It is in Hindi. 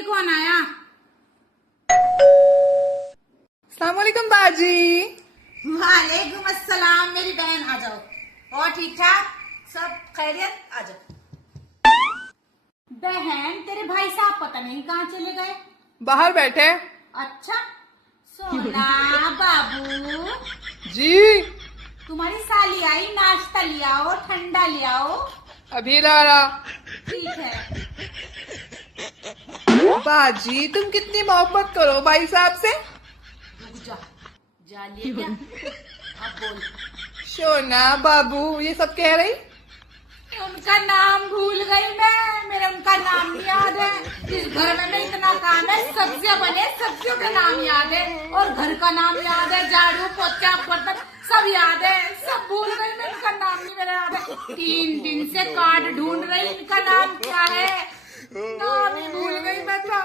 ये कौन आया? अस्सलामुअलैकुम बाजी। वालेकुम अस्सलाम मेरी बहन, आ जाओ। और ठीक ठाक सब खैरियत? आ जाओ। बहन तेरे भाई साहब पता नहीं कहाँ चले गए। बाहर बैठे। अच्छा सोना बाबू, जी तुम्हारी साली आई, नाश्ता ले आओ, ठंडा ले आओ। अभी ला रहा। ठीक है। बाजी तुम कितनी मोहब्बत करो भाई साहब से। रुक जा, जा लिए क्या? अब बोल। शोना बाबू ये सब कह रही। उनका नाम भूल गई मैं, मेरे उनका नाम नहीं याद है। इस घर में मैं इतना काम है, सब्जियां बने, सब्जियों का नाम याद है और घर का नाम याद है, झाड़ू पोछा बर्तन सब याद है, सब भूल गई मैं। उनका नाम नहीं मेरा याद है। 3 दिन से कार्ड ढूंढ रही, इनका नाम क्या है, नाम ही भूल गई मैं तो।